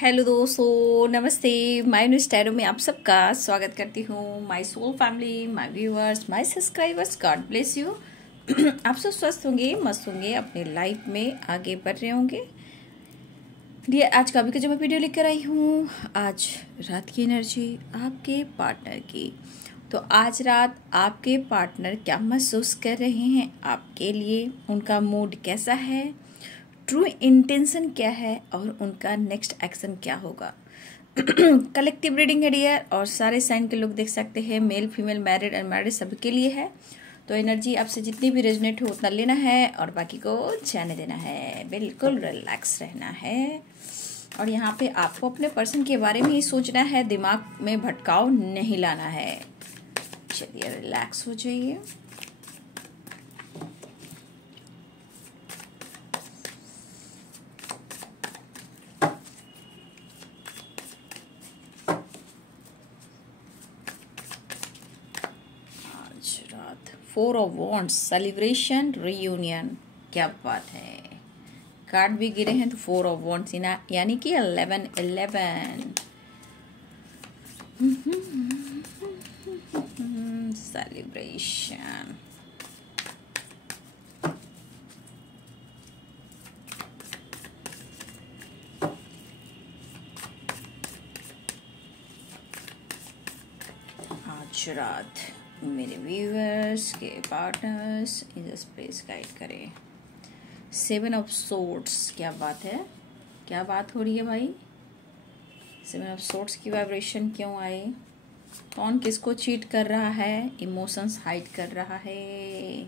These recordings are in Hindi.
हेलो दोस्तों, नमस्ते। माय न्यू स्टैरो में आप सबका स्वागत करती हूँ। My soul family, my viewers, my subscribers, God bless you. आप सब स्वस्थ होंगे, मस्त होंगे, अपने लाइफ में आगे बढ़ रहे होंगे। ये आज का भी जो मैं वीडियो लेकर आई हूँ, आज रात की एनर्जी आपके पार्टनर की। तो आज रात आपके पार्टनर क्या महसूस कर रहे हैं आपके लिए, उनका मूड कैसा है, ट्रू इंटेंशन क्या है और उनका नेक्स्ट एक्शन क्या होगा। कलेक्टिव रीडिंग है डियर, और सारे साइन के लोग देख सकते हैं, मेल फीमेल मैरिड अनमैरिड सबके लिए है। तो एनर्जी आपसे जितनी भी रेजोनेट हो उतना लेना है और बाकी को जाने देना है। बिल्कुल रिलैक्स रहना है। और यहाँ पे आपको अपने पर्सन के बारे में ही सोचना है, दिमाग में भटकाव नहीं लाना है। चलिए रिलैक्स हो जाइए। Four of wands, celebration, reunion, क्या बात है। कार्ड भी गिरे हैं तो फोर ऑफ वॉन्ड्स यानी कि 11 सेलिब्रेशन। आज रात मेरे व्यूअर्स के पार्टनर्स इस प्लेस गाइड करें। 7 ऑफ सोर्ड्स, क्या बात है, क्या बात हो रही है भाई। 7 ऑफ सोर्ड्स की वाइब्रेशन क्यों आई, कौन किसको चीट कर रहा है, इमोशंस हाइड कर रहा है।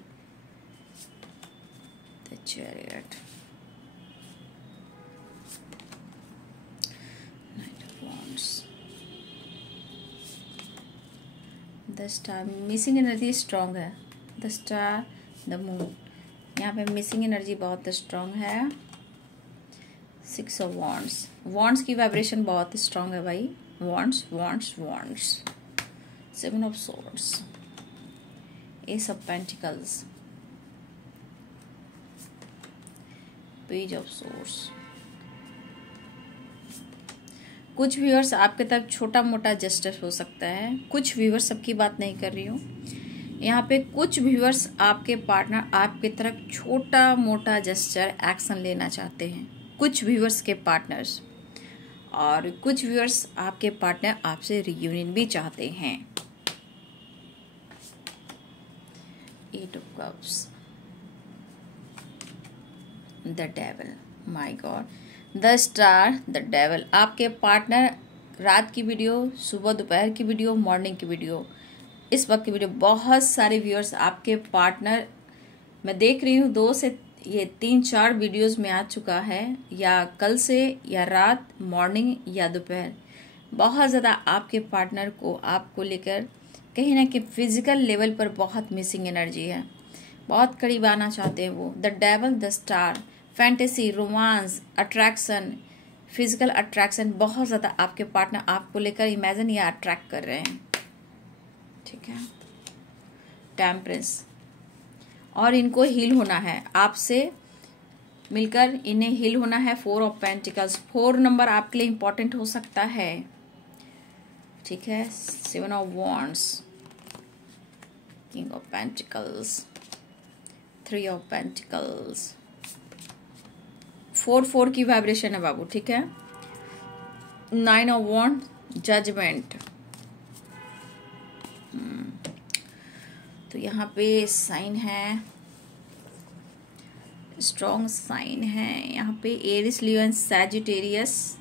The chariot, night of wands, the star. Missing energy strong है। द स्टार, द मून, यहाँ पे मिसिंग एनर्जी बहुत स्ट्रांग है। 6 ऑफ वॉन्ड्स, वॉन्ड्स की वाइब्रेशन बहुत स्ट्रांग है भाई। Wands wands wands. 7 of swords, S of pentacles, page of swords. कुछ व्यूअर्स आपके तक छोटा मोटा जेस्चर हो सकता है, कुछ व्यूअर्स, सबकी बात नहीं कर रही हूँ। यहाँ पे कुछ व्यूअर्स आपके पार्टनर आपके तरफ छोटा मोटा जेस्चर एक्शन लेना चाहते हैं, कुछ व्यूअर्स के पार्टनर्स, और कुछ व्यूअर्स आपके पार्टनर आपसे रियूनियन भी चाहते हैं। 8 of cups, the devil, my God, the star, the devil. आपके पार्टनर रात की वीडियो, सुबह दोपहर की वीडियो, मॉर्निंग की वीडियो, इस वक्त की वीडियो, बहुत सारे व्यूअर्स आपके पार्टनर, मैं देख रही हूँ 2 से 3-4 वीडियोस में आ चुका है, या कल से, या रात, मॉर्निंग या दोपहर। बहुत ज़्यादा आपके पार्टनर को आपको लेकर कहीं ना कहीं फिजिकल लेवल पर बहुत मिसिंग एनर्जी है, बहुत करीब आना चाहते हैं वो। The devil, the star, fantasy, romance, attraction, physical attraction, बहुत ज़्यादा आपके पार्टनर आपको लेकर इमेजिन या अट्रैक्ट कर रहे हैं, ठीक है। टेम्परेंस, और इनको हील होना है, आपसे मिलकर इन्हें हील होना है। 4 ऑफ पेंटिकल्स, 4 नंबर आपके लिए इंपॉर्टेंट हो सकता है, ठीक है। 7 of wands, king of pentacles, 3 of pentacles, 4 की वाइब्रेशन है बाबू, ठीक है। 9 ऑफ वॉन्ड, जजमेंट। तो यहाँ पे साइन है, स्ट्रॉन्ग साइन है यहाँ पे। Aries, Leo and Sagittarius,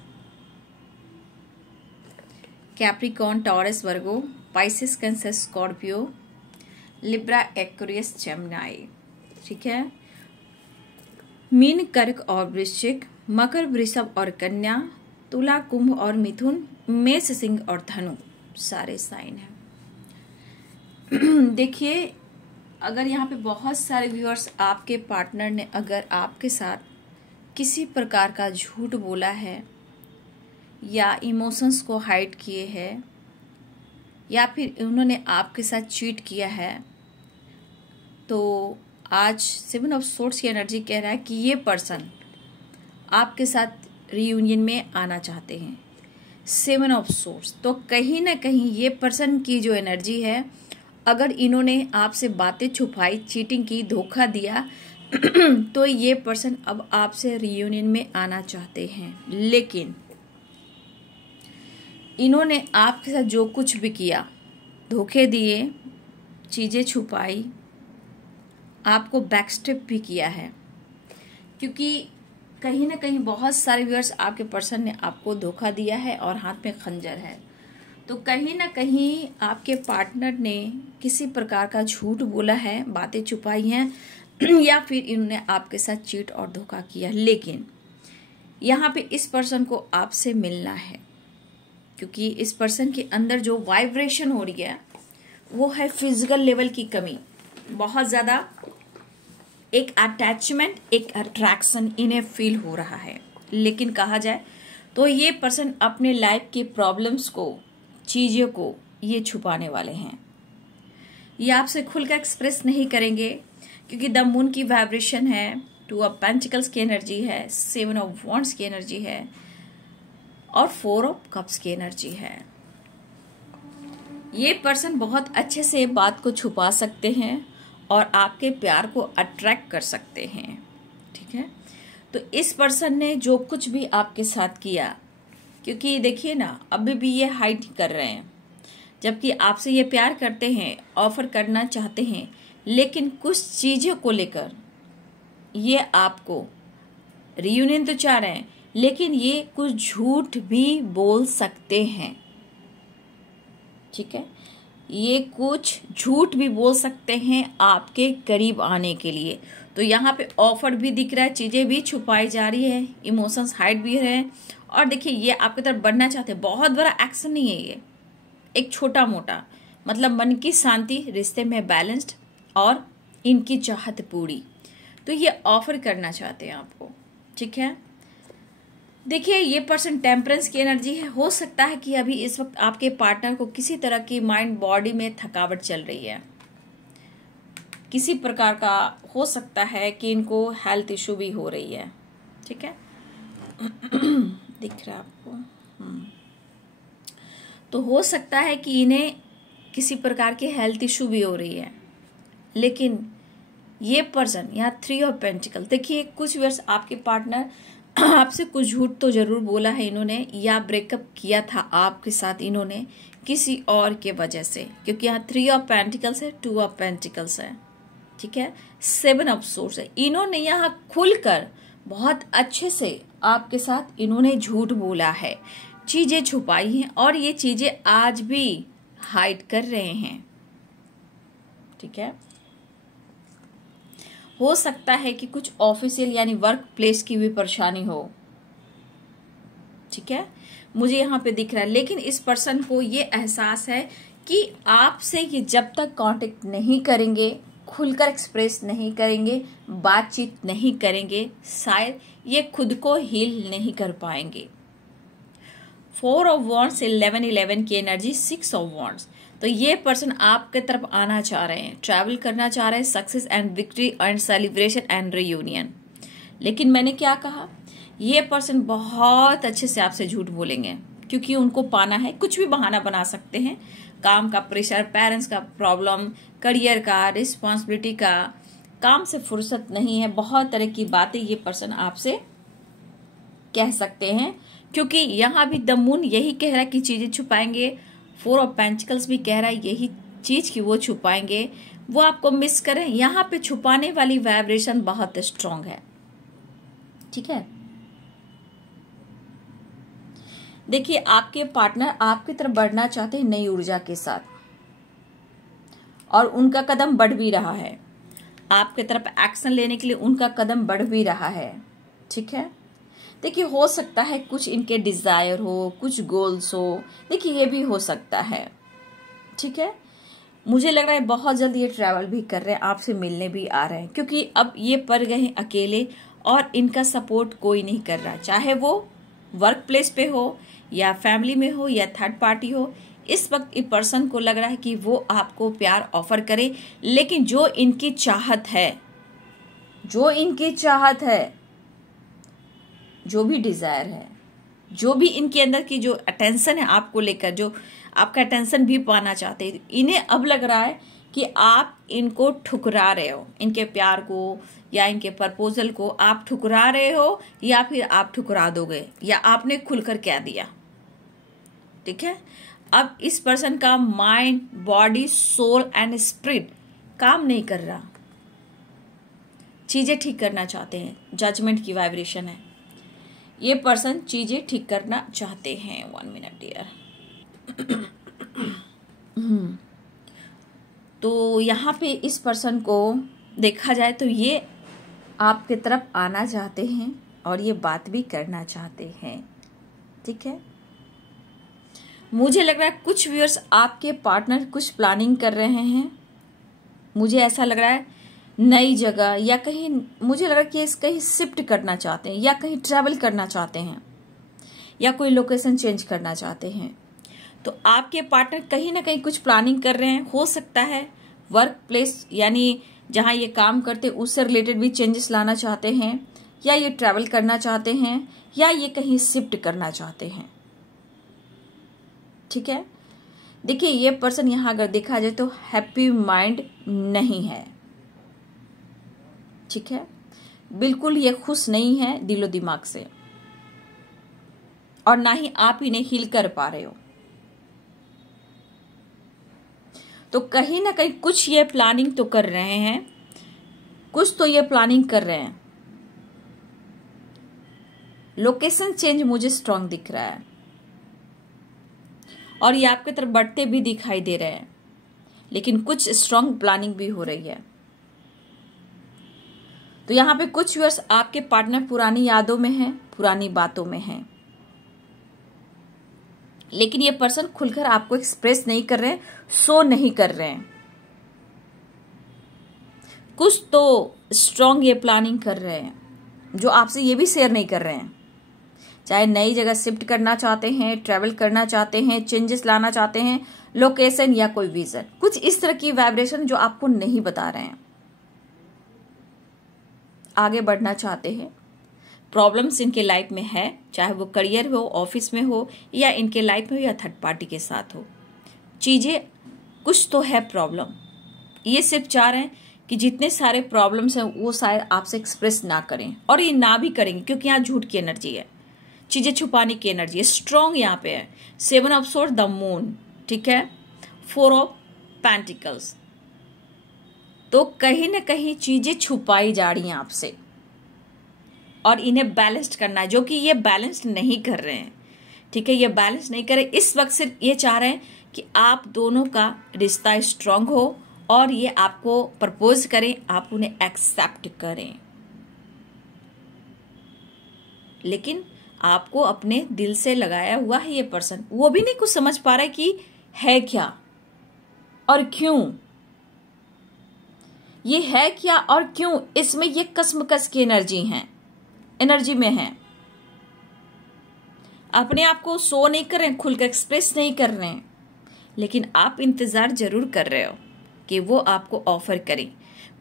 Capricorn, Taurus, Virgo, Pisces, Cancer, Scorpio, Libra, Aquarius, Gemini, ठीक है। मीन, कर्क और वृश्चिक, मकर, वृषभ और कन्या, तुला, कुंभ और मिथुन, मेष, सिंह और धनु, सारे साइन हैं। देखिए, अगर यहाँ पे बहुत सारे व्यूअर्स, आपके पार्टनर ने अगर आपके साथ किसी प्रकार का झूठ बोला है, या इमोशंस को हाइड किए हैं, या फिर उन्होंने आपके साथ चीट किया है, तो आज 7 ऑफ सोर्ड्स की एनर्जी कह रहा है कि ये पर्सन आपके साथ रियूनियन में आना चाहते हैं। 7 ऑफ सोर्स, तो कहीं ना कहीं ये पर्सन की जो एनर्जी है, अगर इन्होंने आपसे बातें छुपाई, चीटिंग की, धोखा दिया तो ये पर्सन अब आपसे रियूनियन में आना चाहते हैं। लेकिन इन्होंने आपके साथ जो कुछ भी किया, धोखे दिए, चीज़ें छुपाई, आपको बैकस्टेप भी किया है, क्योंकि कहीं ना कहीं बहुत सारे व्यूअर्स आपके पर्सन ने आपको धोखा दिया है और हाथ में खंजर है। तो कहीं ना कहीं आपके पार्टनर ने किसी प्रकार का झूठ बोला है, बातें छुपाई हैं या फिर इन्होंने आपके साथ चीट और धोखा किया। लेकिन यहाँ पे इस पर्सन को आपसे मिलना है, क्योंकि इस पर्सन के अंदर जो वाइब्रेशन हो रही है वो है फिजिकल लेवल की कमी, बहुत ज़्यादा एक अटैचमेंट, एक अट्रैक्शन इन्हें फील हो रहा है। लेकिन कहा जाए तो ये पर्सन अपने लाइफ की प्रॉब्लम्स को, चीज़ों को ये छुपाने वाले हैं। ये आपसे खुलकर एक्सप्रेस नहीं करेंगे, क्योंकि द मून की वाइब्रेशन है, 2 ऑफ पेंटिकल्स की एनर्जी है, 7 ऑफ वॉन्ड्स की एनर्जी है और 4 ऑफ कप्स की एनर्जी है। ये पर्सन बहुत अच्छे से बात को छुपा सकते हैं और आपके प्यार को अट्रैक्ट कर सकते हैं। ठीक है, तो इस पर्सन ने जो कुछ भी आपके साथ किया, क्योंकि देखिए ना, अभी भी ये हाइड कर रहे हैं, जबकि आपसे ये प्यार करते हैं, ऑफर करना चाहते हैं, लेकिन कुछ चीज़ों को लेकर ये आपको रियूनियन तो चाह रहे हैं, लेकिन ये कुछ झूठ भी बोल सकते हैं। ठीक है, ये कुछ झूठ भी बोल सकते हैं आपके करीब आने के लिए। तो यहाँ पे ऑफर भी दिख रहा है, चीज़ें भी छुपाई जा रही है, इमोशंस हाइड भी है। और देखिए, ये आपकी तरफ बढ़ना चाहते हैं, बहुत बड़ा एक्शन नहीं है ये, एक छोटा मोटा, मतलब मन की शांति, रिश्ते में बैलेंस्ड और इनकी चाहत पूरी। तो ये ऑफर करना चाहते हैं आपको। ठीक है, देखिए, ये पर्सन टेम्परेंस की एनर्जी है। हो सकता है कि अभी इस वक्त आपके पार्टनर को किसी तरह की माइंड बॉडी में थकावट चल रही है, किसी प्रकार का हो सकता है कि इनको हेल्थ इशू भी हो रही है। ठीक है दिख रहा है आपको? तो हो सकता है कि इन्हें किसी प्रकार की हेल्थ इशू भी हो रही है। लेकिन ये पर्सन यहाँ 3 ऑफ पेंटिकल, देखिए, कुछ वर्ष आपके पार्टनर आपसे कुछ झूठ तो जरूर बोला है इन्होंने, या ब्रेकअप किया था आपके साथ इन्होंने किसी और के वजह से, क्योंकि यहाँ 3 ऑफ पेंटिकल्स है, 2 ऑफ पेंटिकल्स है। ठीक है, 7 ऑफ सोर्स है। इन्होंने यहाँ खुलकर बहुत अच्छे से आपके साथ इन्होंने झूठ बोला है, चीजें छुपाई हैं और ये चीजें आज भी हाइड कर रहे हैं। ठीक है, हो सकता है कि कुछ ऑफिशियल यानी वर्क प्लेस की भी परेशानी हो। ठीक है, मुझे यहाँ पे दिख रहा है। लेकिन इस पर्सन को ये एहसास है कि आपसे ये जब तक कांटेक्ट नहीं करेंगे, खुलकर एक्सप्रेस नहीं करेंगे, बातचीत नहीं करेंगे, शायद ये खुद को हील नहीं कर पाएंगे। 4 ऑफ वॉन्ड्स, 11 की एनर्जी, 6 ऑफ वॉन्ड्स। तो ये पर्सन आपके तरफ आना चाह रहे हैं, ट्रैवल करना चाह रहे हैं, success and victory and celebration and reunion. लेकिन मैंने क्या कहा, ये पर्सन बहुत अच्छे से आपसे झूठ बोलेंगे, क्योंकि उनको पाना है। कुछ भी बहाना बना सकते हैं, काम का प्रेशर, पेरेंट्स का प्रॉब्लम, करियर का, रिस्पॉन्सिबिलिटी का, काम से फुर्सत नहीं है, बहुत तरह की बातें ये पर्सन आपसे कह सकते हैं। क्योंकि यहाँ भी द मून यही कह रहा है कि चीजें छुपाएंगे, 4 ऑफ पेंटिकल्स भी कह रहा है यही चीज की वो छुपाएंगे, वो आपको मिस करें। यहाँ पे छुपाने वाली वाइब्रेशन बहुत स्ट्रांग है। ठीक है, देखिए, आपके पार्टनर आपकी तरफ बढ़ना चाहते हैं नई ऊर्जा के साथ, और उनका कदम बढ़ भी रहा है आपके तरफ एक्शन लेने के लिए, उनका कदम बढ़ भी रहा है। ठीक है, देखिए, हो सकता है कुछ इनके डिजायर हो, कुछ गोल्स हो, देखिए ये भी हो सकता है। ठीक है, मुझे लग रहा है बहुत जल्दी ये ट्रैवल भी कर रहे हैं, आपसे मिलने भी आ रहे हैं, क्योंकि अब ये पड़ गए हैं अकेले और इनका सपोर्ट कोई नहीं कर रहा, चाहे वो वर्क प्लेस पे हो या फैमिली में हो या थर्ड पार्टी हो। इस वक्त इस पर्सन को लग रहा है कि वो आपको प्यार ऑफर करे, लेकिन जो इनकी चाहत है जो भी डिजायर है, जो भी इनके अंदर की जो अटेंशन है आपको लेकर, जो आपका अटेंशन भी पाना चाहते हैं, इन्हें अब लग रहा है कि आप इनको ठुकरा रहे हो, इनके प्यार को या इनके प्रपोजल को आप ठुकरा रहे हो, या फिर आप ठुकरा दोगे, या आपने खुलकर क्या दिया। ठीक है, अब इस पर्सन का mind, body, soul and spirit काम नहीं कर रहा, चीजें ठीक करना चाहते हैं। जजमेंट की वाइब्रेशन है, ये पर्सन चीजें ठीक करना चाहते हैं। 1 मिनट डियर। तो यहाँ पे इस पर्सन को देखा जाए तो ये आपके तरफ आना चाहते हैं और ये बात भी करना चाहते हैं। ठीक है, मुझे लग रहा है कुछ व्यूअर्स आपके पार्टनर कुछ प्लानिंग कर रहे हैं। मुझे ऐसा लग रहा है नई जगह, या कहीं मुझे लग रहा है कि कहीं शिफ्ट करना चाहते हैं, या कहीं ट्रैवल करना चाहते हैं, या कोई लोकेशन चेंज करना चाहते हैं। तो आपके पार्टनर कहीं ना कहीं कुछ प्लानिंग कर रहे हैं। हो सकता है वर्क प्लेस, यानी जहां ये काम करते उससे रिलेटेड भी चेंजेस लाना चाहते हैं, या ये ट्रैवल करना चाहते हैं, या ये कहीं शिफ्ट करना चाहते हैं। ठीक है, देखिए ये पर्सन यहां अगर देखा जाए तो हैप्पी माइंड नहीं है। ठीक है, बिल्कुल ये खुश नहीं है दिलो दिमाग से, और ना ही आप इन्हें हील कर पा रहे हो। तो कहीं ना कहीं कुछ ये प्लानिंग तो कर रहे हैं, कुछ तो ये प्लानिंग कर रहे हैं। लोकेशन चेंज मुझे स्ट्रांग दिख रहा है, और ये आपकी तरफ बढ़ते भी दिखाई दे रहे हैं, लेकिन कुछ स्ट्रांग प्लानिंग भी हो रही है। तो यहाँ पे कुछ व्यूअर्स आपके पार्टनर पुरानी यादों में हैं, पुरानी बातों में हैं, लेकिन ये पर्सन खुलकर आपको एक्सप्रेस नहीं कर रहे हैं, शो नहीं कर रहे हैं। कुछ तो स्ट्रांग ये प्लानिंग कर रहे हैं जो आपसे ये भी शेयर नहीं कर रहे हैं। चाहे नई जगह शिफ्ट करना चाहते हैं, ट्रैवल करना चाहते हैं, चेंजेस लाना चाहते हैं, लोकेशन या कोई विजन, कुछ इस तरह की वाइब्रेशन जो आपको नहीं बता रहे हैं। आगे बढ़ना चाहते हैं, प्रॉब्लम्स इनके लाइफ में है, चाहे वो करियर हो, ऑफिस में हो, या इनके लाइफ में हो, या थर्ड पार्टी के साथ हो। चीजें कुछ तो है प्रॉब्लम। ये सिर्फ चाह रहे हैं कि जितने सारे प्रॉब्लम्स हैं वो शायद आपसे एक्सप्रेस ना करें, और ये ना भी करेंगे क्योंकि यहाँ झूठ की एनर्जी है, चीजें छुपाने की एनर्जी है, स्ट्रॉन्ग यहाँ पे है। 7 ऑफ सोर्ड, द मून, ठीक है, 4 ऑफ पेंटिकल्स। तो कहीं ना कहीं चीजें छुपाई जा रही हैं आपसे, और इन्हें बैलेंस करना है, जो कि ये बैलेंस नहीं कर रहे हैं। ठीक है, ये बैलेंस नहीं कर रहे इस वक्त, सिर्फ ये चाह रहे हैं कि आप दोनों का रिश्ता स्ट्रांग हो, और ये आपको प्रपोज करें, आप उन्हें एक्सेप्ट करें। लेकिन आपको अपने दिल से लगाया हुआ है ये पर्सन, वो भी नहीं कुछ समझ पा रहा है कि है क्या और क्यों, ये है क्या और क्यों। इसमें ये कसमकस की एनर्जी में है। अपने आप को शो नहीं कर रहे हैं, खुलकर एक्सप्रेस नहीं कर रहे हैं, लेकिन आप इंतजार जरूर कर रहे हो कि वो आपको ऑफर करें।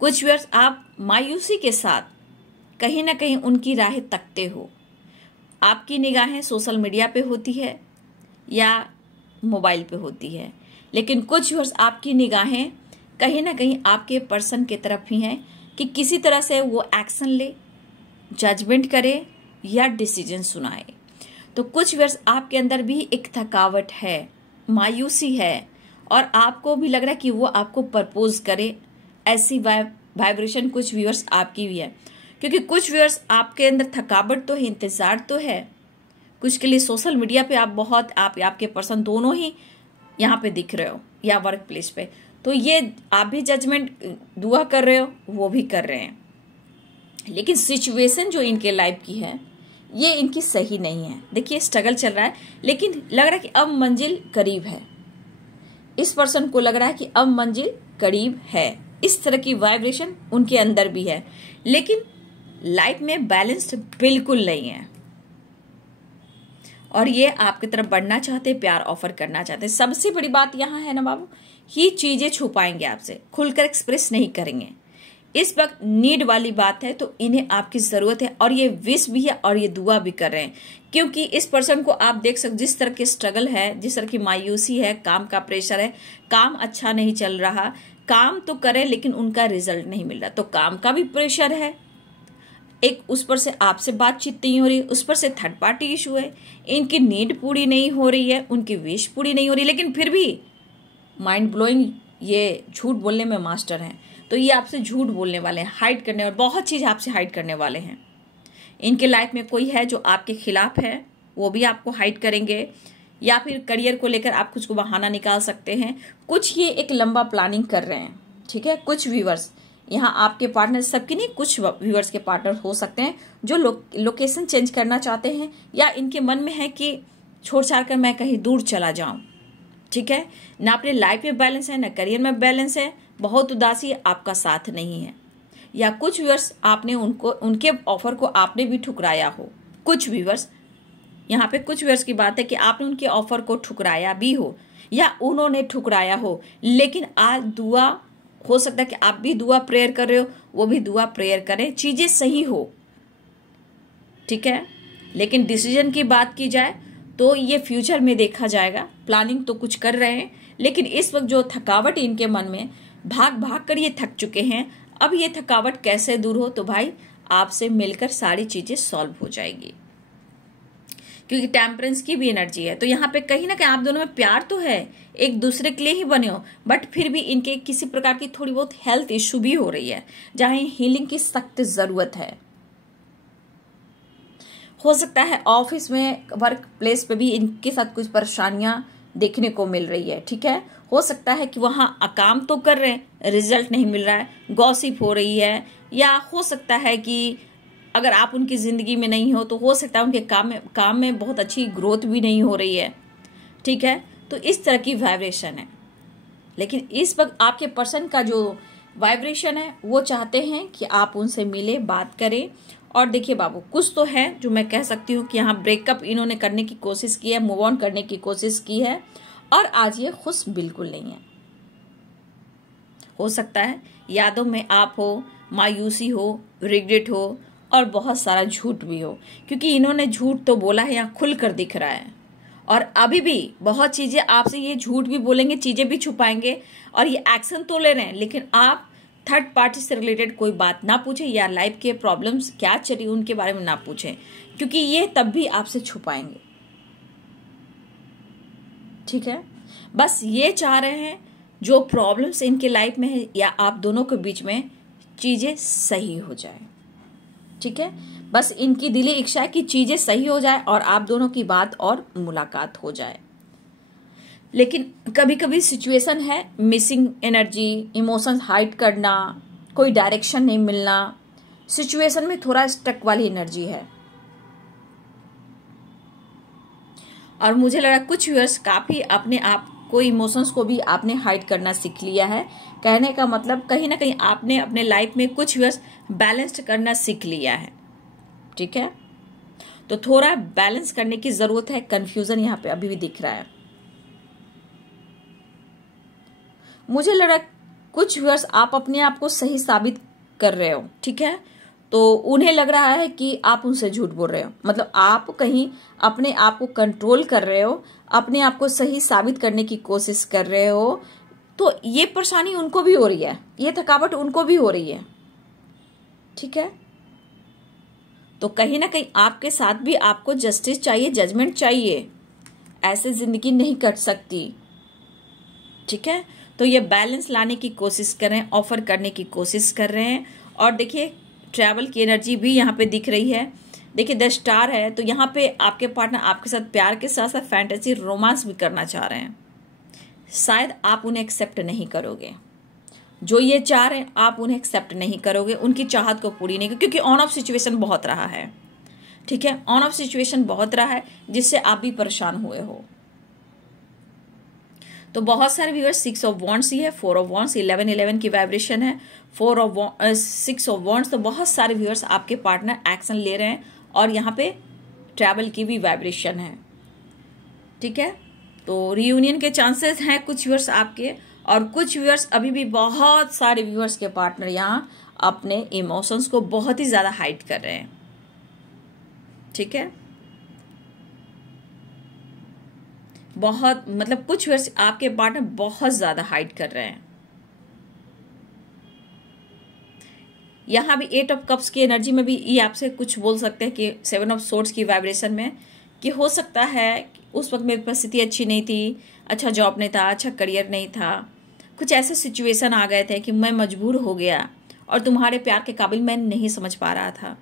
कुछ व्यूअर्स आप मायूसी के साथ कहीं ना कहीं उनकी राहें तकते हो। आपकी निगाहें सोशल मीडिया पे होती है या मोबाइल पे होती है, लेकिन कुछ व्यूअर्स आपकी निगाहें कहीं ना कहीं आपके पर्सन के तरफ ही हैं कि किसी तरह से वो एक्शन ले, जजमेंट करे, या डिसीजन सुनाए। तो कुछ व्यूअर्स आपके अंदर भी एक थकावट है, मायूसी है, और आपको भी लग रहा है कि वो आपको प्रपोज करे। ऐसी वाइब्रेशन कुछ व्यूअर्स आपकी भी है, क्योंकि कुछ व्यूअर्स आपके अंदर थकावट तो है, इंतजार तो है। कुछ के लिए सोशल मीडिया पे आपके पर्सन दोनों ही यहाँ पे दिख रहे हो, या वर्क प्लेस पे, तो ये आप भी जजमेंट दुआ कर रहे हो, वो भी कर रहे हैं। लेकिन सिचुएशन जो इनके लाइफ की है ये इनकी सही नहीं है। देखिए स्ट्रगल चल रहा है, लेकिन लग रहा है कि अब मंजिल करीब है। इस पर्सन को लग रहा है कि अब मंजिल करीब है। इस तरह की वाइब्रेशन उनके अंदर भी है, लेकिन लाइफ में बैलेंस्ड बिल्कुल नहीं है, और ये आपकी तरफ बढ़ना चाहते, प्यार ऑफर करना चाहते। सबसे बड़ी बात यहाँ है ना बाबू, ये चीजें छुपाएंगे आपसे, खुलकर एक्सप्रेस नहीं करेंगे। इस वक्त नीड वाली बात है, तो इन्हें आपकी जरूरत है और ये विश भी है और ये दुआ भी कर रहे हैं, क्योंकि इस पर्सन को आप देख सकते जिस तरह के स्ट्रगल है, जिस तरह की मायूसी है, काम का प्रेशर है, काम अच्छा नहीं चल रहा, काम तो करें लेकिन उनका रिजल्ट नहीं मिल रहा, तो काम का भी प्रेशर है, एक उस पर से आपसे बातचीत नहीं हो रही, उस पर से थर्ड पार्टी इशू है, इनकी नीड पूरी नहीं हो रही है, उनकी विश पूरी नहीं हो रही, लेकिन फिर भी माइंड ब्लोइंग ये झूठ बोलने में मास्टर हैं। तो ये आपसे झूठ बोलने वाले हैं, हाइड करने और बहुत चीज आपसे हाइड करने वाले हैं। इनके लाइफ में कोई है जो आपके खिलाफ है, वो भी आपको हाइड करेंगे, या फिर करियर को लेकर आप कुछ को बहाना निकाल सकते हैं। कुछ ये एक लंबा प्लानिंग कर रहे हैं, ठीक है। कुछ व्यूअर्स यहाँ आपके पार्टनर, सबके नहीं, कुछ व्यूअर्स के पार्टनर हो सकते हैं जो लोकेशन चेंज करना चाहते हैं, या इनके मन में है कि छोड़ छाड़ कर मैं कहीं दूर चला जाऊं, ठीक है। ना अपने लाइफ में बैलेंस है, ना करियर में बैलेंस है, बहुत उदासी, आपका साथ नहीं है। या कुछ व्यूअर्स आपने उनके ऑफर को आपने भी ठुकराया हो। कुछ व्यूअर्स, यहाँ पे कुछ व्यूअर्स की बात है कि आपने उनके ऑफर को ठुकराया भी हो या उन्होंने ठुकराया हो, लेकिन आज दुआ हो सकता है कि आप भी दुआ प्रेयर कर रहे हो, वो भी दुआ प्रेयर करें, चीजें सही हो, ठीक है। लेकिन डिसीजन की बात की जाए तो ये फ्यूचर में देखा जाएगा। प्लानिंग तो कुछ कर रहे हैं, लेकिन इस वक्त जो थकावट इनके मन में, भाग भाग कर ये थक चुके हैं। अब ये थकावट कैसे दूर हो, तो भाई आपसे मिलकर सारी चीजें सॉल्व हो जाएगी, क्योंकि टेम्परेंस की भी एनर्जी है। तो यहाँ पे कहीं ना कहीं आप दोनों में प्यार तो है, एक दूसरे के लिए ही बने हो, बट फिर भी इनके किसी प्रकार की थोड़ी बहुत हेल्थ इश्यू भी हो रही है, जहां हीलिंग की सख्त जरूरत है। हो सकता है ऑफिस में, वर्क प्लेस पे भी इनके साथ कुछ परेशानियां देखने को मिल रही है, ठीक है। हो सकता है कि वहां काम तो कर रहे हैं, रिजल्ट नहीं मिल रहा है, गॉसिप हो रही है, या हो सकता है कि अगर आप उनकी जिंदगी में नहीं हो तो हो सकता है उनके काम में बहुत अच्छी ग्रोथ भी नहीं हो रही है, ठीक है। तो इस तरह की वाइब्रेशन है, लेकिन इस वक्त आपके पर्सन का जो वाइब्रेशन है वो चाहते हैं कि आप उनसे मिले, बात करें। और देखिए बाबू, कुछ तो है जो मैं कह सकती हूँ कि यहाँ ब्रेकअप इन्होंने करने की कोशिश की है, मूव ऑन करने की कोशिश की है, और आज ये खुश बिल्कुल नहीं है। हो सकता है यादों में आप हो, मायूसी हो, रिग्रेट हो, और बहुत सारा झूठ भी हो, क्योंकि इन्होंने झूठ तो बोला है, यहाँ खुलकर दिख रहा है। और अभी भी बहुत चीजें आपसे ये झूठ भी बोलेंगे, चीजें भी छुपाएंगे, और ये एक्शन तो ले रहे हैं, लेकिन आप थर्ड पार्टी से रिलेटेड कोई बात ना पूछें, या लाइफ के प्रॉब्लम्स क्या चल रही उनके बारे में ना पूछें, क्योंकि ये तब भी आपसे छुपाएंगे, ठीक है। बस ये चाह रहे हैं जो प्रॉब्लम्स इनके लाइफ में है या आप दोनों के बीच में, चीजें सही हो जाए, ठीक है। बस इनकी दिली इच्छा है कि चीजें सही हो जाए और आप दोनों की बात और मुलाकात हो जाए। लेकिन कभी कभी सिचुएशन है, मिसिंग एनर्जी, इमोशंस हाइड करना, कोई डायरेक्शन नहीं मिलना, सिचुएशन में थोड़ा स्टक वाली एनर्जी है। और मुझे लगा कुछ व्यूअर्स काफी अपने आप को, इमोशंस को भी आपने हाइड करना सीख लिया है। कहने का मतलब कहीं ना कहीं आपने अपने लाइफ में कुछ व्यूअर्स बैलेंस्ड करना सीख लिया है, ठीक है। तो थोड़ा बैलेंस करने की जरूरत है, कंफ्यूजन यहाँ पे अभी भी दिख रहा है। मुझे लगा कुछ व्यूअर्स आप अपने आप को सही साबित कर रहे हो, ठीक है। तो उन्हें लग रहा है कि आप उनसे झूठ बोल रहे हो, मतलब आप कहीं अपने आप को कंट्रोल कर रहे हो, अपने आप को सही साबित करने की कोशिश कर रहे हो। तो ये परेशानी उनको भी हो रही है, ये थकावट उनको भी हो रही है, ठीक है। तो कहीं ना कहीं आपके साथ भी आपको जस्टिस चाहिए, जजमेंट चाहिए, ऐसे जिंदगी नहीं कट सकती, ठीक है। तो ये बैलेंस लाने की कोशिश कर रहे हैं, ऑफर करने की कोशिश कर रहे हैं। और देखिए ट्रैवल की एनर्जी भी यहाँ पे दिख रही है। देखिए 10 स्टार है, तो यहाँ पे आपके पार्टनर आपके साथ प्यार के साथ साथ फैंटेसी रोमांस भी करना चाह रहे हैं। शायद आप उन्हें एक्सेप्ट नहीं करोगे, जो ये चाह रहे हैं आप उन्हें एक्सेप्ट नहीं करोगे, उनकी चाहत को पूरी नहीं, क्योंकि ऑन ऑफ सिचुएशन बहुत रहा है, ठीक है। ऑन ऑफ सिचुएशन बहुत रहा है जिससे आप भी परेशान हुए हो। तो बहुत सारे व्यूअर्स 6 ऑफ वॉन्ड्स ही है, 4 ऑफ वॉन्ड्स, 11 की वाइब्रेशन है, 6 ऑफ वॉन्ड्स। तो बहुत सारे व्यूअर्स आपके पार्टनर एक्शन ले रहे हैं, और यहाँ पे ट्रैवल की भी वाइब्रेशन है, ठीक है। तो रियूनियन के चांसेस हैं कुछ व्यूअर्स आपके, और कुछ व्यूअर्स अभी भी बहुत सारे व्यूअर्स के पार्टनर यहाँ अपने इमोशंस को बहुत ही ज़्यादा हाइड कर रहे हैं। ठीक है, बहुत मतलब कुछ वर्ष आपके पार्टनर बहुत ज़्यादा हाइड कर रहे हैं। यहाँ भी 8 ऑफ कप्स की एनर्जी में भी ये आपसे कुछ बोल सकते हैं कि 7 ऑफ सोर्ड्स की वाइब्रेशन में कि हो सकता है उस वक्त मेरी परिस्थिति अच्छी नहीं थी, अच्छा जॉब नहीं था, अच्छा करियर नहीं था, कुछ ऐसे सिचुएशन आ गए थे कि मैं मजबूर हो गया और तुम्हारे प्यार के काबिल मैं नहीं समझ पा रहा था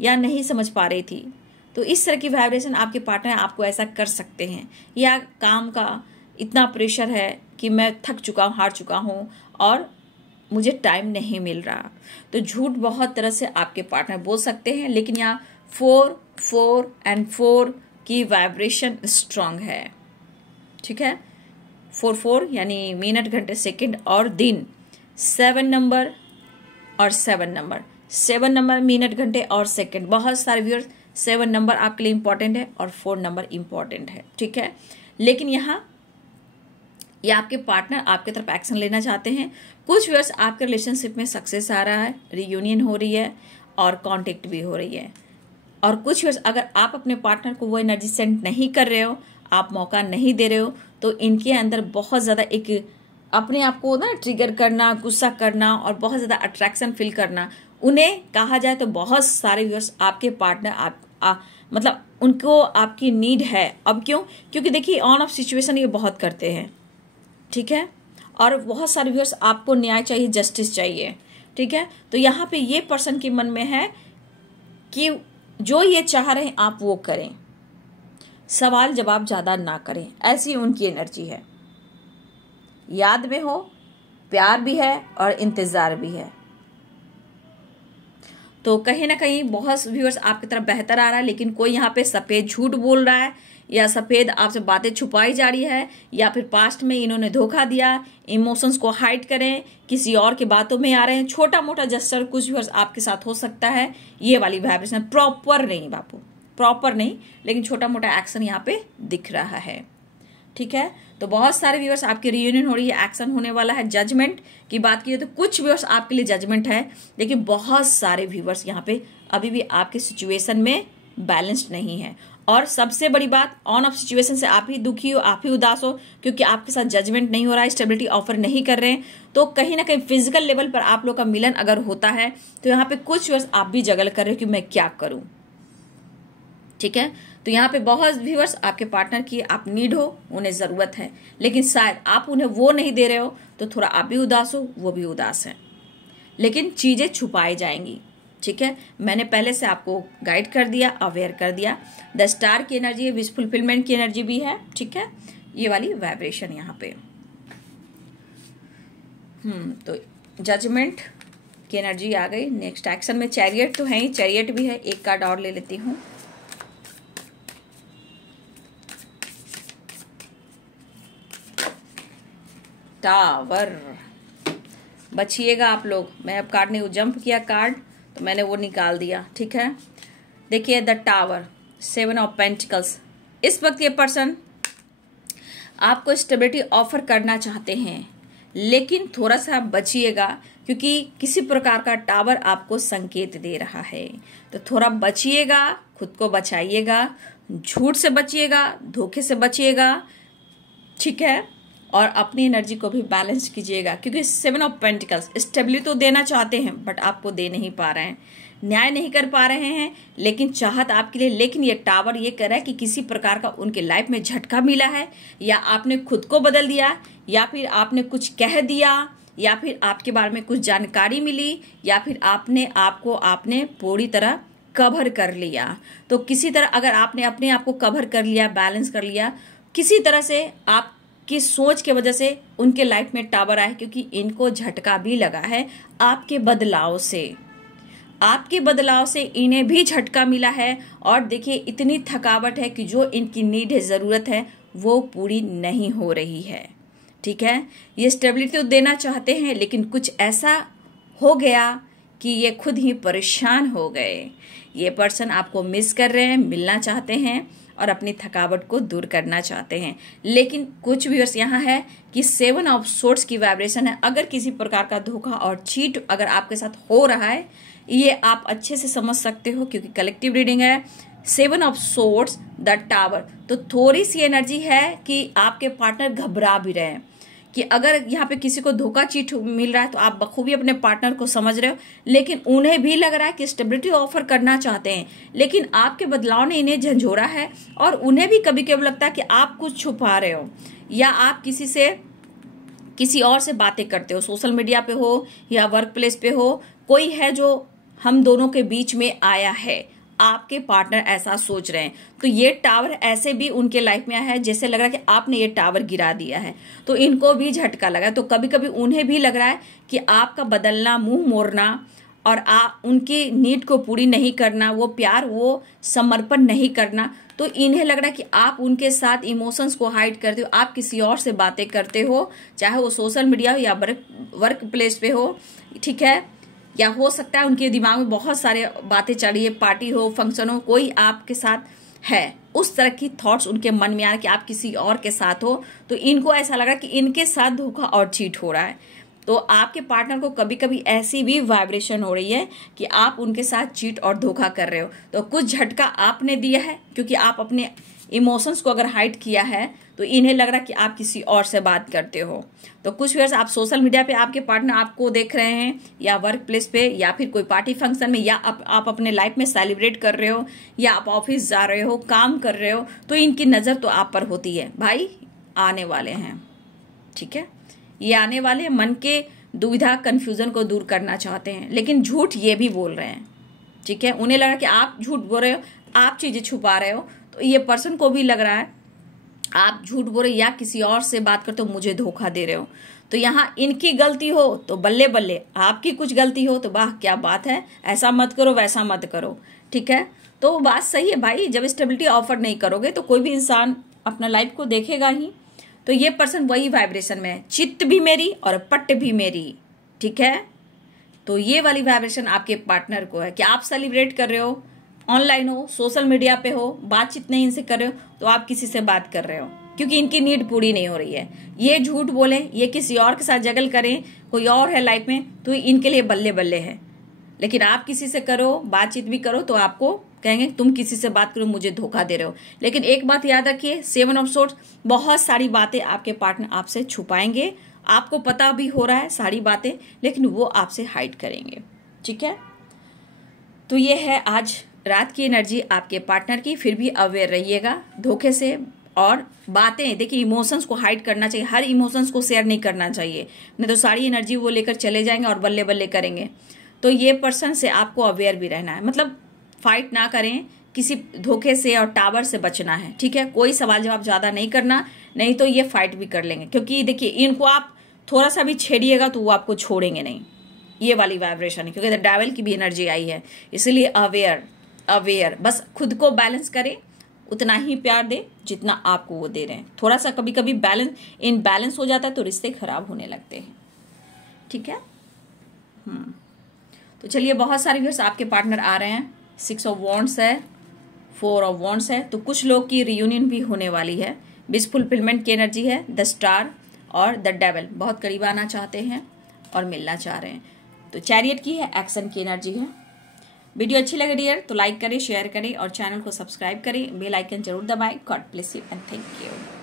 या नहीं समझ पा रही थी। तो इस तरह की वाइब्रेशन आपके पार्टनर आपको ऐसा कर सकते हैं, या काम का इतना प्रेशर है कि मैं थक चुका हूँ, हार चुका हूँ और मुझे टाइम नहीं मिल रहा। तो झूठ बहुत तरह से आपके पार्टनर बोल सकते हैं, लेकिन यहाँ 4, 4 and 4 की वाइब्रेशन स्ट्रांग है। ठीक है, 4, 4 यानी मिनट, घंटे, सेकंड और दिन। 7 नंबर और 7 नंबर, 7 नंबर, मिनट, घंटे और सेकंड। बहुत सारे व्यूअर्स 7 नंबर आपके लिए इंपॉर्टेंट है और 4 नंबर इंपॉर्टेंट है। ठीक है, लेकिन यहाँ या आपके पार्टनर आपके तरफ एक्शन लेना चाहते हैं। कुछ व्यूअर्स आपके रिलेशनशिप में सक्सेस आ रहा है, रियूनियन हो रही है और कांटेक्ट भी हो रही है। और कुछ व्यूअर्स अगर आप अपने पार्टनर को वो एनर्जी सेंड नहीं कर रहे हो, आप मौका नहीं दे रहे हो, तो इनके अंदर बहुत ज़्यादा एक अपने आप को ना ट्रिगर करना, गुस्सा करना और बहुत ज़्यादा अट्रैक्शन फील करना, उन्हें कहा जाए तो बहुत सारे व्यूअर्स आपके पार्टनर मतलब उनको आपकी नीड है। अब क्यों? क्योंकि देखिए ऑन ऑफ सिचुएशन ये बहुत करते हैं। ठीक है, और बहुत सारे व्यूअर्स आपको न्याय चाहिए, जस्टिस चाहिए। ठीक है, तो यहाँ पे ये पर्सन के मन में है कि जो ये चाह रहे हैं आप वो करें, सवाल जवाब ज्यादा ना करें, ऐसी उनकी एनर्जी है। याद में हो, प्यार भी है और इंतजार भी है। तो कहीं ना कहीं बहुत व्यूअर्स आपकी तरफ बेहतर आ रहा है, लेकिन कोई यहाँ पे सफेद झूठ बोल रहा है या सफेद आपसे बातें छुपाई जा रही है, या फिर पास्ट में इन्होंने धोखा दिया, इमोशंस को हाइड करें, किसी और की बातों में आ रहे हैं। छोटा मोटा जस्टर कुछ व्यूअर्स आपके साथ हो सकता है। ये वाली वाइब्रेशन प्रॉपर नहीं बापू, प्रॉपर नहीं, लेकिन छोटा मोटा एक्शन यहाँ पे दिख रहा है। ठीक है, तो बहुत सारे व्यूअर्स आपकी रियूनियन हो रही है, एक्शन होने वाला है। जजमेंट की बात की तो कुछ व्यूअर्स आपके लिए जजमेंट है, लेकिन बहुत सारे व्यूअर्स यहाँ पे अभी भी आपके सिचुएशन में बैलेंस्ड नहीं है। और सबसे बड़ी बात, ऑन ऑफ सिचुएशन से आप ही दुखी हो, आप ही उदास हो, क्योंकि आपके साथ जजमेंट नहीं हो रहा है, स्टेबिलिटी ऑफर नहीं कर रहे हैं। तो कहीं ना कहीं फिजिकल लेवल पर आप लोग का मिलन अगर होता है तो यहाँ पे कुछ व्यूअर्स आप भी जगल कर रहे हो कि मैं क्या करूं। ठीक है, तो यहाँ पे बहुत व्यूअर्स आपके पार्टनर की आप नीड हो, उन्हें जरूरत है, लेकिन शायद आप उन्हें वो नहीं दे रहे हो, तो थोड़ा आप भी उदास हो, वो भी उदास है, लेकिन चीजें छुपाई जाएंगी। ठीक है, मैंने पहले से आपको गाइड कर दिया, अवेयर कर दिया। द स्टार की एनर्जी है, विश फुलफिलमेंट की एनर्जी भी है। ठीक है, ये वाली वाइब्रेशन यहाँ पे तो जजमेंट की एनर्जी आ गई। नेक्स्ट एक्शन में चैरियट तो है ही, चैरियट भी है। एक कार्ड और ले लेती हूँ। टावर, बचिएगा आप लोग। मैं अब कार्ड ने जंप किया कार्ड, तो मैंने वो निकाल दिया। ठीक है, देखिए द टावर, 7 ऑफ पेंटिकल्स। इस वक्त ये पर्सन आपको स्टेबिलिटी ऑफर करना चाहते हैं, लेकिन थोड़ा सा बचिएगा, क्योंकि किसी प्रकार का टावर आपको संकेत दे रहा है। तो थोड़ा बचिएगा, खुद को बचाइएगा, झूठ से बचिएगा, धोखे से बचिएगा। ठीक है, और अपनी एनर्जी को भी बैलेंस कीजिएगा, क्योंकि 7 ऑफ पेंटिकल्स स्टेबिलिटी तो देना चाहते हैं बट आपको दे नहीं पा रहे हैं, न्याय नहीं कर पा रहे हैं, लेकिन चाहत आपके लिए। लेकिन ये टावर ये कह रहा है कि किसी प्रकार का उनके लाइफ में झटका मिला है, या आपने खुद को बदल दिया, या फिर आपने कुछ कह दिया, या फिर आपके बारे में कुछ जानकारी मिली, या फिर आपने पूरी तरह कवर कर लिया। तो किसी तरह अगर आपने अपने आप को कवर कर लिया, बैलेंस कर लिया, किसी तरह से आप की सोच के वजह से उनके लाइफ में टावर आए, क्योंकि इनको झटका भी लगा है आपके बदलाव से। आपके बदलाव से इन्हें भी झटका मिला है, और देखिए इतनी थकावट है कि जो इनकी नीड है, जरूरत है, वो पूरी नहीं हो रही है। ठीक है, ये स्टेबिलिटी तो देना चाहते हैं, लेकिन कुछ ऐसा हो गया कि ये खुद ही परेशान हो गए। ये पर्सन आपको मिस कर रहे हैं, मिलना चाहते हैं और अपनी थकावट को दूर करना चाहते हैं। लेकिन कुछ व्यूअर्स यहाँ है कि 7 ऑफ सोर्ड्स की वाइब्रेशन है। अगर किसी प्रकार का धोखा और चीट अगर आपके साथ हो रहा है, ये आप अच्छे से समझ सकते हो क्योंकि कलेक्टिव रीडिंग है। 7 ऑफ सोर्ड्स, द टावर, तो थोड़ी सी एनर्जी है कि आपके पार्टनर घबरा भी रहे हैं कि अगर यहाँ पे किसी को धोखा चीट मिल रहा है तो आप बखूबी अपने पार्टनर को समझ रहे हो, लेकिन उन्हें भी लग रहा है कि स्टेबिलिटी ऑफर करना चाहते हैं, लेकिन आपके बदलाव ने इन्हें झंझोरा है और उन्हें भी कभी कभी लगता है कि आप कुछ छुपा रहे हो या आप किसी और से बातें करते हो, सोशल मीडिया पे हो या वर्क प्लेस पे हो, कोई है जो हम दोनों के बीच में आया है, आपके पार्टनर ऐसा सोच रहे हैं। तो ये टावर ऐसे भी उनके लाइफ में आया है जैसे लग रहा है कि आपने ये टावर गिरा दिया है, तो इनको भी झटका लगा। तो कभी कभी उन्हें भी लग रहा है कि आपका बदलना, मुंह मोड़ना और उनकी नीड को पूरी नहीं करना, वो प्यार, वो समर्पण नहीं करना, तो इन्हें लग रहा है कि आप उनके साथ इमोशंस को हाइड करते हो, आप किसी और से बातें करते हो, चाहे वो सोशल मीडिया हो या वर्क प्लेस पे हो, ठीक है, या हो सकता है उनके दिमाग में बहुत सारे बातें चल रही है, पार्टी हो, फंक्शन हो, कोई आपके साथ है, उस तरह की थॉट्स उनके मन में आ रहा है कि आप किसी और के साथ हो, तो इनको ऐसा लग रहा है कि इनके साथ धोखा और चीट हो रहा है। तो आपके पार्टनर को कभी कभी ऐसी भी वाइब्रेशन हो रही है कि आप उनके साथ चीट और धोखा कर रहे हो। तो कुछ झटका आपने दिया है क्योंकि आप अपने इमोशंस को अगर हाइड किया है तो इन्हें लग रहा है कि आप किसी और से बात करते हो। तो कुछ व्यूअर्स आप सोशल मीडिया पे आपके पार्टनर आपको देख रहे हैं या वर्क प्लेस पे या फिर कोई पार्टी फंक्शन में, या आप अपने लाइफ में सेलिब्रेट कर रहे हो या आप ऑफिस जा रहे हो, काम कर रहे हो, तो इनकी नज़र तो आप पर होती है। भाई आने वाले हैं, ठीक है, ये आने वाले हैं, मन के दुविधा कन्फ्यूजन को दूर करना चाहते हैं, लेकिन झूठ ये भी बोल रहे हैं, ठीक है, उन्हें लग रहा है कि आप झूठ बोल रहे हो, आप चीजें छुपा रहे हो, तो ये पर्सन को भी लग रहा है आप झूठ बोल रहे या किसी और से बात करते हो, मुझे धोखा दे रहे हो। तो यहाँ इनकी गलती हो तो बल्ले बल्ले, आपकी कुछ गलती हो तो वाह क्या बात है, ऐसा मत करो वैसा मत करो, ठीक है। तो बात सही है भाई, जब स्टेबिलिटी ऑफर नहीं करोगे तो कोई भी इंसान अपना लाइफ को देखेगा ही। तो ये पर्सन वही वाइब्रेशन में है, चित्त भी मेरी और पट भी मेरी, ठीक है। तो ये वाली वाइब्रेशन आपके पार्टनर को है कि आप सेलिब्रेट कर रहे हो, ऑनलाइन हो, सोशल मीडिया पे हो, बातचीत नहीं इनसे कर रहे हो, तो आप किसी से बात कर रहे हो क्योंकि इनकी नीड पूरी नहीं हो रही है। ये झूठ बोले, ये किसी और के साथ जगल करें, कोई और है लाइफ में, तो इनके लिए बल्ले बल्ले है। लेकिन आप किसी से करो, बातचीत भी करो, तो आपको कहेंगे तुम किसी से बात करो, मुझे धोखा दे रहे हो। लेकिन एक बात याद रखिए, 7 ऑफ सोर्ड्स, बहुत सारी बातें आपके पार्टनर आपसे छुपाएंगे, आपको पता भी हो रहा है सारी बातें, लेकिन वो आपसे हाइड करेंगे, ठीक है। तो ये है आज रात की एनर्जी आपके पार्टनर की। फिर भी अवेयर रहिएगा धोखे से, और बातें देखिए, इमोशंस को हाइड करना चाहिए, हर इमोशंस को शेयर नहीं करना चाहिए, नहीं तो सारी एनर्जी वो लेकर चले जाएंगे और बल्ले बल्ले करेंगे। तो ये पर्सन से आपको अवेयर भी रहना है, मतलब फाइट ना करें, किसी धोखे से और टावर से बचना है, ठीक है। कोई सवाल जवाब ज्यादा नहीं करना, नहीं तो ये फाइट भी कर लेंगे, क्योंकि देखिए इनको आप थोड़ा सा भी छेड़िएगा तो वो आपको छोड़ेंगे नहीं, ये वाली वाइब्रेशन है, क्योंकि डेविल की भी एनर्जी आई है। इसलिए अवेयर, बस खुद को बैलेंस करें, उतना ही प्यार दे जितना आपको वो दे रहे हैं। थोड़ा सा कभी कभी इनबैलेंस हो जाता है तो रिश्ते खराब होने लगते हैं, ठीक है। तो चलिए, बहुत सारे व्यूअर्स आपके पार्टनर आ रहे हैं, 6 ऑफ वॉन्ड्स है, 4 ऑफ वॉन्ड्स है, तो कुछ लोग की रियूनियन भी होने वाली है, विश फुलफिलमेंट की एनर्जी है, द स्टार और द डेविल, बहुत करीब आना चाहते हैं और मिलना चाह रहे हैं। तो चैरियट की है, एक्शन की एनर्जी है। वीडियो अच्छी लगे डियर तो लाइक करें, शेयर करें और चैनल को सब्सक्राइब करें, बेल आइकन जरूर दबाएं। God bless you and thank you.